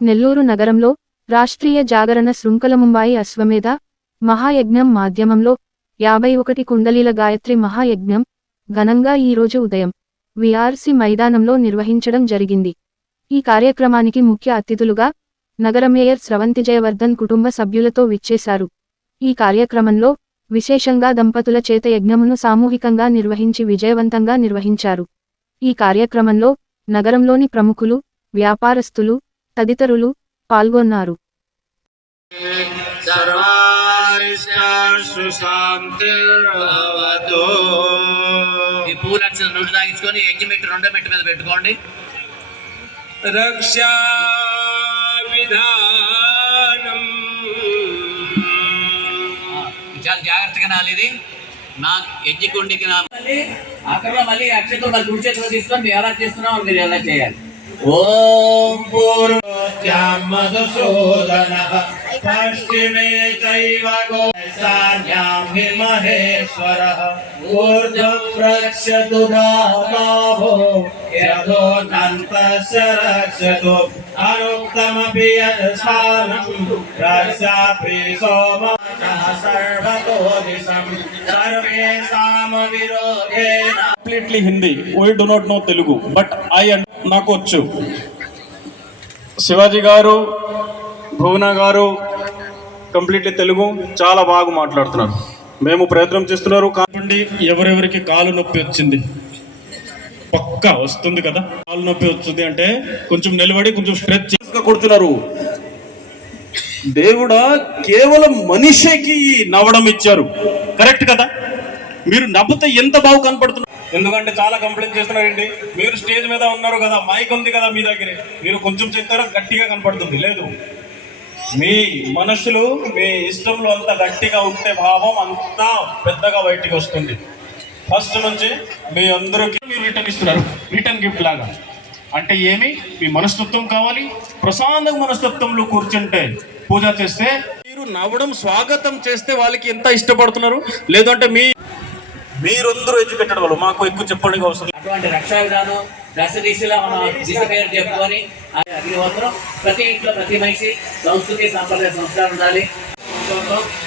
నెల్లూరు నగరంలో రాష్ట్రీయ జాగరణ శృంఖల ముంబాయి అశ్వమేధ మహాయజ్ఞం మాధ్యమంలో యాభై ఒకటి కుండలీల గాయత్రి మహాయజ్ఞం ఘనంగా ఈరోజు ఉదయం విఆర్సి మైదానంలో నిర్వహించడం జరిగింది. ఈ కార్యక్రమానికి ముఖ్య అతిథులుగా నగర మేయర్ స్రవంతి జయవర్ధన్ కుటుంబ సభ్యులతో విచ్చేశారు. ఈ కార్యక్రమంలో విశేషంగా దంపతుల చేత యజ్ఞమును సామూహికంగా నిర్వహించి విజయవంతంగా నిర్వహించారు. ఈ కార్యక్రమంలో నగరంలోని ప్రముఖులు వ్యాపారస్తులు తదితరులు పాల్గొన్నారు. సర్వారిష్టాశు శాంతిర్భవతు. ఈ పూలక్షలు నుడి తాగించుకొని యజ్ఞం పెట్టి రెండో మెట్టు మీద పెట్టుకోండి. రక్షా విధానం. చాలా జాగ్రత్తగా నాలి ఇది. నా యజ్ఞకుండికి నా మళ్ళీ అక్కడ మళ్ళీ అక్షతో మళ్ళీ కుడి చేతిలో తీసుకొని మీరు ఎలా చేస్తున్నామో మీరు ఎలా చేయాలి? ओम पूर्वोत्यां मधुसूदनः पश्चिमे चैव गोसान्यां हि महेश्वरः ऊर्ध्वं रक्षतु दाभाभो यथोदन्तस्य रक्षतु। अनुक्तमपि यदस्थानं रक्षापि सोमतः सर्वतो दिशं నాకు వచ్చు శివాజీ గారు భువన గారు కంప్లీట్లీ తెలుగు చాలా బాగా మాట్లాడుతున్నారు. మేము ప్రయత్నం చేస్తున్నారు కాబట్టి ఎవరెవరికి కాలు నొప్పి వచ్చింది? పక్కా వస్తుంది కదా? కాలు నొప్పి వస్తుంది అంటే కొంచెం నిలబడి కొంచెం స్ట్రెచ్ కొడుతున్నారు. దేవుడా కేవలం మనిషికి నవ్వడం ఇచ్చారు. కరెక్ట్ కదా? మీరు నవ్వుతే ఎంత బాగా కనపడుతున్నారు ఎందుకంటే చాలా కంప్లైంట్ చేస్తున్నారండి. మీరు స్టేజ్ మీద ఉన్నారు కదా మైక్ ఉంది కదా మీ దగ్గరే. మీరు కొంచెం చెప్తారా? గట్టిగా కనపడుతుంది. లేదు. మీ మనుషులు మీ ఇష్టంలో అంత గట్టిగా ఉంటే భావం అంతా పెద్దగా బయటికి వస్తుంది. ఫస్ట్ నుంచి మీ అందరికి మీరు రిటర్న్ ఇస్తున్నారు. రిటర్న్ గిఫ్ట్ లాగా. అంటే ఏమి? మీ మనస్తత్వం కావాలి. ప్రశాంత మనస్తత్వంలో కూర్చుంటే పూజ చేస్తే మీరు నవ్వడం స్వాగతం చేస్తే వాళ్ళకి ఎంత ఇష్టపడుతున్నారు? లేదంటే మీ మీరందరూ ఎడ్యుకేటెడ్ వాళ్ళు మాకు ఎక్కువ చెప్పడానికి అవసరం. అటువంటి రక్షా విధానం దశ దిశలా మనం దిశ పేరు చెప్పుకొని అగ్నిహోత్రం ప్రతి ఇంట్లో ప్రతి మనిషి సంస్కృతి సంప్రదాయ సంస్కారం ఉండాలి.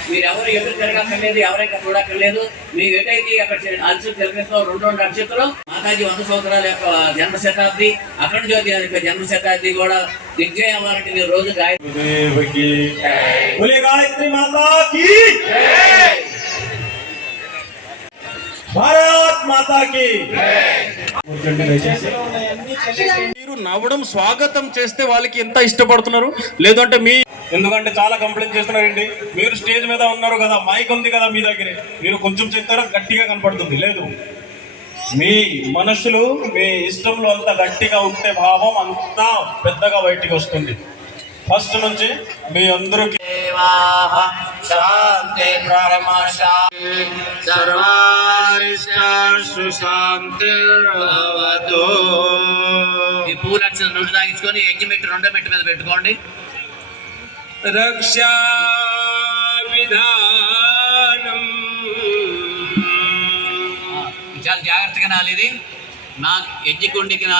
మీరు ఎవరు ఎదురు తిరగక్కర్లేదు ఎవరైనా చూడక్కర్లేదు మీరు ఎటైతే అక్కడ అలసి తిరగేస్తాం రెండు రెండు నక్షత్రం మాతాజీ వంద సంవత్సరాల యొక్క జన్మ శతాబ్ది అఖండ జ్యోతి యొక్క జన్మ శతాబ్ది కూడా దిగ్జయం అవ్వాలంటే మీరు రోజు గాయత్రి. మాతా की భారత్ మాతా की మీరు నవ్వడం స్వాగతం చేస్తే వాళ్ళకి ఎంత ఇష్టపడుతున్నారు? లేదంటే మీ ఎందుకంటే చాలా కంప్లైంట్ చేస్తున్నారండి. మీరు స్టేజ్ మీద ఉన్నారు కదా మైక్ ఉంది కదా మీ దగ్గర. మీరు కొంచెం చెప్తారా? గట్టిగా కనపడుతుంది. లేదు. మీ మనసులు మీ ఇష్టంలో అంత గట్టిగా ఉంటే భావం అంతా పెద్దగా బయటికి వస్తుంది. ఫస్ట్ నుంచి మీ అందరికి దేవాః శాంతి బ్రహ్మ శాంతి. ఈ పూలక్షలు నుడి తాగించుకొని యజ్ఞం పెట్టి రెండో మెట్టు మీద పెట్టుకోండి. రక్షా విధానం. చాలా జాగ్రత్తగా నాలి ఇది నా యజ్ఞకుండికి నా